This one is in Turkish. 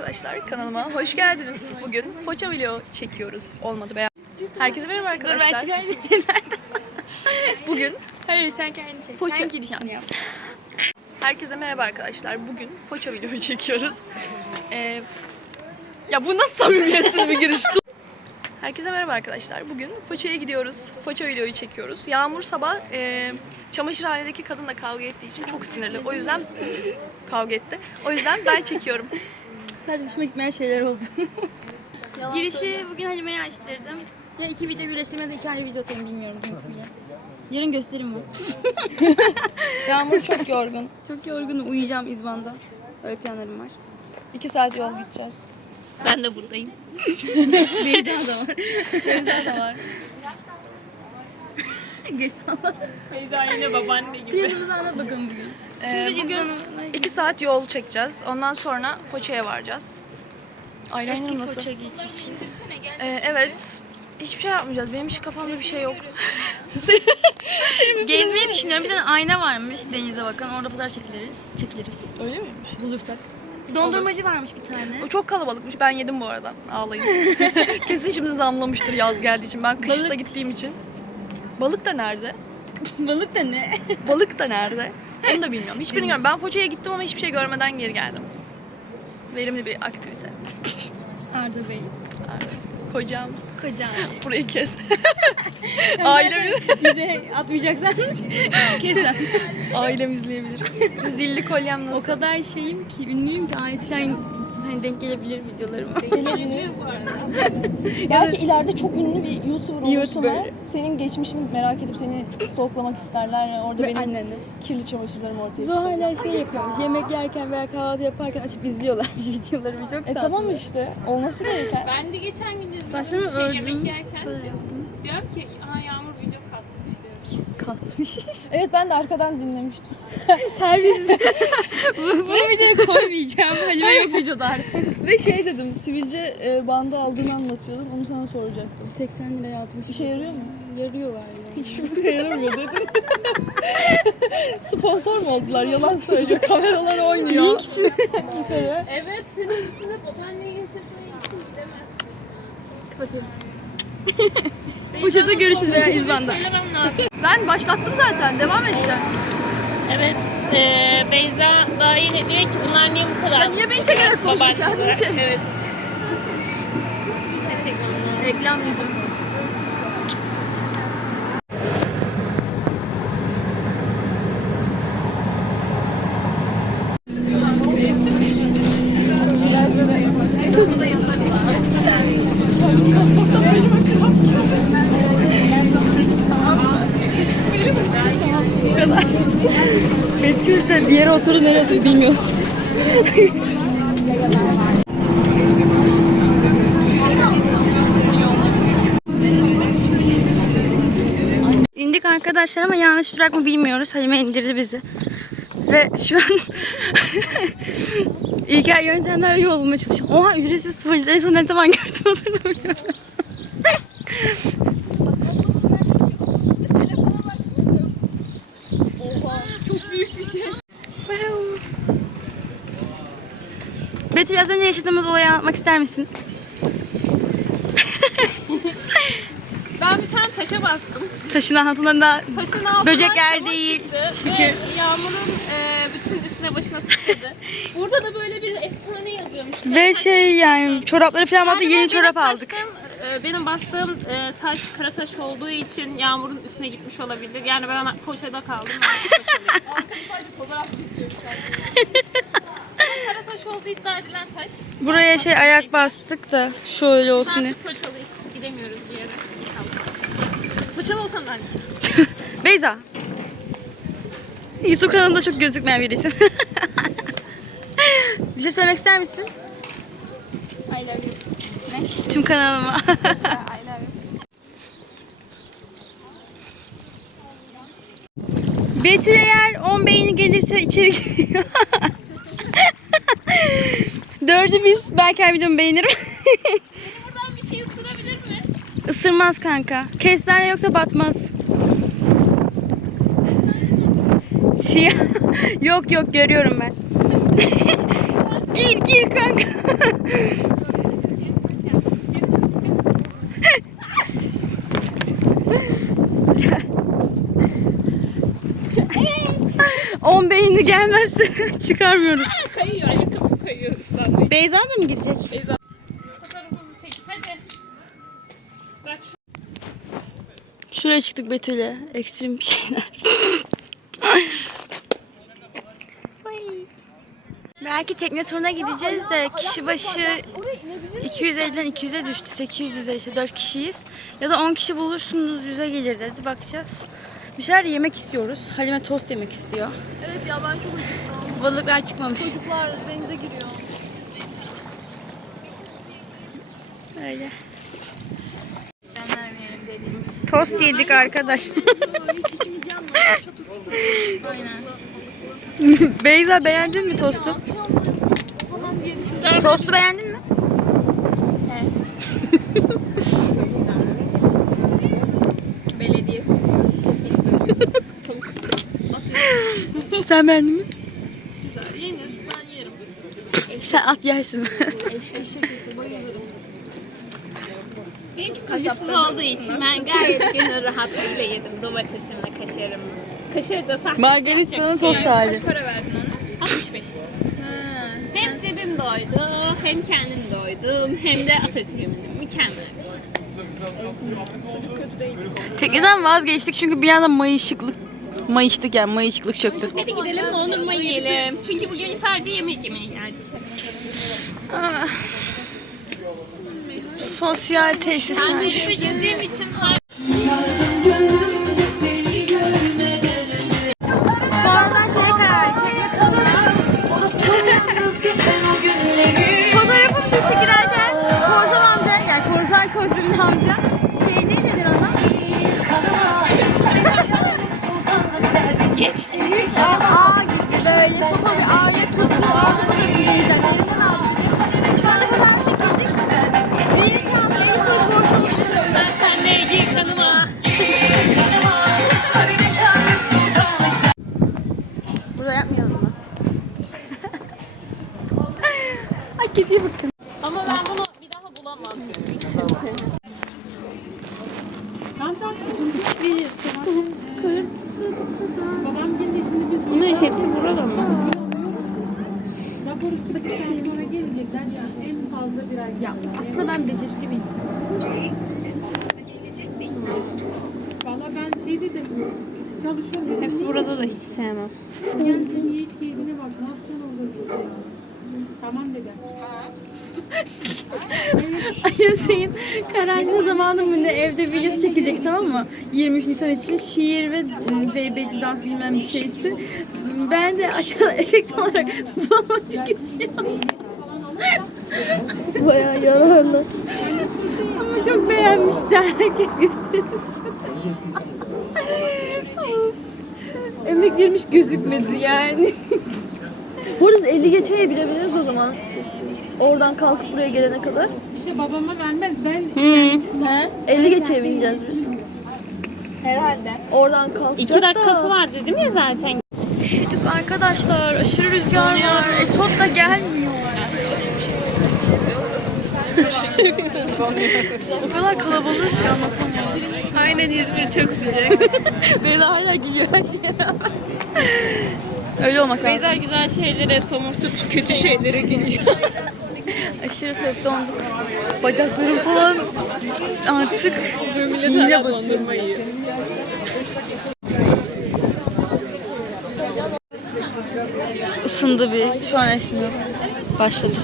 arkadaşlar kanalıma hoş geldiniz. Bugün Foça video çekiyoruz. Olmadı be. Herkese merhaba Dur ben arkadaşlar. çıkardım. Bugün Hayır sen kendin çek. Foça- Sen girişini yap. herkese merhaba arkadaşlar. Bugün Foça video çekiyoruz. Ee, ya bu nasıl samimiyetsiz bir giriş? Herkese merhaba arkadaşlar. Bugün Foça'ya gidiyoruz. Foça videoyu çekiyoruz. Yağmur sabah e, çamaşırhanedeki kadınla kavga ettiği için çok sinirli. O yüzden kavga etti. O yüzden ben çekiyorum. Sadece hoşuma gitmeyen şeyler oldu. Yalan Girişi söyleme. bugün Halime'ye açtırdım. Ya iki video birleştirmede iki ayrı video atayım bilmiyorum. ya. Yarın gösterim var. Yağmur çok yorgun. Çok yorgunum uyuyacağım İzban'da. Öyle planlarım var. İki saat yol gideceğiz. Ben de buradayım. Beyza da var. Beyza da var. Geç anlat. Beyza yine babaanne gibi. Planımızı anlat bakalım bugün. Ee, Şimdi bugün iki saat yol çekeceğiz. Ondan sonra Foça'ya varacağız. Eyeliner'ım Eski nasıl? Foça geçişi. Ee, evet. Hiçbir şey yapmayacağız. Benim hiç kafamda bir şey yok. Gezmeyi düşünüyorum. Bir tane ayna varmış denize bakan. Orada pazar çekiliriz. Çekiliriz. Öyle miymiş? Bulursak. Dondurmacı varmış bir tane. O çok kalabalıkmış. Ben yedim bu arada. Ağlayın. Kesin şimdi zamlamıştır yaz geldiği için. Ben kışta Balık- gittiğim için. Balık da nerede? Balık da ne? Balık da nerede? Onu da bilmiyorum. Hiçbirini görmedim. Ben Foça'ya gittim ama hiçbir şey görmeden geri geldim. Verimli bir aktivite. Arda Bey. Kocam. Kocam. Burayı kes. Ailemiz, Bize atmayacaksan kesem. ailem izleyebilir. Zilli kolyem nasıl? O kadar şeyim ki, ünlüyüm ki falan hani denk gelebilir videolarıma. Belki ileride çok ünlü bir YouTuber olursun YouTuber. ve senin geçmişini merak edip seni stalklamak isterler. Yani orada Ve benim annenle. kirli çamaşırlarım ortaya Zo çıkıyor. hala şey yapıyormuş, yemek yerken veya kahvaltı yaparken açıp izliyorlarmış videolarımı çok E tatlı. tamam işte. Olması gereken. Ben de geçen gün izledim. Saçlarımı şey, ördüm. yemek yerken Böyle diyorum, yaptım. diyorum ki aa katmış Katmış. Evet ben de arkadan dinlemiştim. Terbiyesiz. Bu, bu videoyu koymayacağım. Halime yok videoda artık. Ve şey dedim, sivilce e, bandı aldığını anlatıyordun. Onu sana soracaktım. 80 liraya aldım. İşe yarıyor mu? Yarıyor galiba. Hiçbir şey yaramıyor dedim. Sponsor mu oldular? Yalan söylüyor. Kameralar oynuyor. Link için. Evet senin içinde babaanneyi yaşatmayı için gidemezsin. Kapatıyorum. Poşete görüşürüz ya İzban'da. Ben başlattım zaten. Devam edeceğim. Evet. eee Beyza daha yeni diyor ki bunlar niye bu kadar? Ya niye beni çekerek konuşuyorsun? Evet. Reklam yüzü. Betül de bir yere oturdu nereye oturdu bilmiyoruz. İndik arkadaşlar ama yanlış durak mı bilmiyoruz. Halime indirdi bizi. Ve şu an İlkel yöntemler yol bulmaya çalışıyorum. Oha ücretsiz tuvalet en son ne zaman gördüm hatırlamıyorum. Betül az önce yaşadığımız olayı anlatmak ister misin? Ben bir tane taşa bastım. Taşın altında Taşın altından Böcekler çamur değil, çıktı şükür. Ve Yağmur'un eee, bütün üstüne başına sıçradı. Burada da böyle bir efsane yazıyormuş. ve şey yani çorapları falan vardı Yani yeni çorap aldık. taştığım, e, benim bastığım e, taş kara taş olduğu için yağmurun üstüne gitmiş olabilir. Yani ben foşada kaldım. kara taş olduğu iddia edilen taş. Buraya şey ayak bastık da şöyle olsun diye. Artık fırçalıyız. Gidemiyoruz bir yere inşallah. Fırçalı olsam da Beyza. YouTube kanalında çok gözükmeyen bir isim. bir şey söylemek ister misin? I love you. Tüm kanalıma. I love you. Betül eğer 10 beğeni gelirse içeri giriyor. Dördü biz. Belki her videomu beğenirim. buradan bir şey ısırabilir mi? Isırmaz kanka. Kestane yoksa batmaz. Siyah. yok yok görüyorum ben. Gir. Gir gir kanka. On beyni gelmezse çıkarmıyoruz. Kayıyor ayakkabım kayıyor ıslandı. Beyza da mı girecek? Fotoğrafımızı çekip hadi. Bak şu Şuraya çıktık Betül'e. Ekstrem bir şeyler. Belki tekne turuna gideceğiz de kişi başı 250'den 200'e düştü. 800'e işte 4 kişiyiz. Ya da 10 kişi bulursunuz 100'e gelir dedi. Bakacağız. Bir şeyler yemek istiyoruz. Halime tost yemek istiyor. Evet ya ben çok acıktım. Balıklar çıkmamış. Çocuklar denize giriyor. Öyle. Tost yedik arkadaşlar. İçimiz yanmıyor. Çatır. Aynen. Beyza beğendin mi tostu? Tostu beğendin mi? Sen beğendin mi? Güzel. Yenir. Ben yerim. Sen at yersin. Eşek eti bayılırım. benimki sucuksuz olduğu için ben gayet gönül rahatlığıyla yedim. Domatesimle kaşarımı. Kaşarı da sahte Margarit sana tost hali. Kaç para verdin ona? 65 lira. Ha, Hem cebim doydu, hem kendim doydum, hem de Atatürk'üm. Mükemmel bir şey. Tekneden vazgeçtik çünkü bir anda mayışıklık mayıştık yani mayışıklık çöktü. Hadi gidelim dondurma yiyelim. Çünkü bugün sadece yemek yemeye geldik. Sosyal Ben tesisler. de girdiğim için sopa bir ağya tuttu. Ağzına da bir denizden. Elinden aldı bir de. Sonra falan çekildik. Düğün çaldı. El koş boş ben senle gir kanıma. Burada yapmayalım mı? Ay kediye. Ama ben bunu bir daha bulamam. Bunların hepsi burada mı? Aslında ben becerikli bir insanım. Valla ben şey dedim, çalışıyorum. Hepsi burada da hiç sevmem. Gel sen ye iç keyfine bak, ne yapacaksın orada? Tamam dedi. Ay Hüseyin karantina zamanı mı ne evde videosu çekecek tamam mı? 23 Nisan için şiir ve ıı, zeybekli dans bilmem bir şeysi. Ben de aşağıda efekt olarak baloncuk yapıyorum. Bayağı yararlı. Ama çok beğenmişti herkes gösterdi. Emek girmiş gözükmedi yani. Burada 50 geçeye bilebiliriz o zaman. Oradan kalkıp buraya gelene kadar. İşte babama vermez, ben He? 50 geçeye bineceğiz biz. Herhalde. Oradan kalkacak İki dakikası da. var dedim ya zaten. Üşüdük arkadaşlar. Aşırı rüzgar var. Esot da gelmiyor. O kadar kalabalık ki anlatamıyorum. Aynen İzmir çok sıcak. Beyza hala gülüyor her şeye rağmen. Öyle olmak lazım. Beyza güzel şeylere somurtup kötü şeylere gülüyor. Aşırı soğuk donduk. Bacaklarım falan artık iğne batıyor. Isındı bir. Şu an esmiyor. Başladı.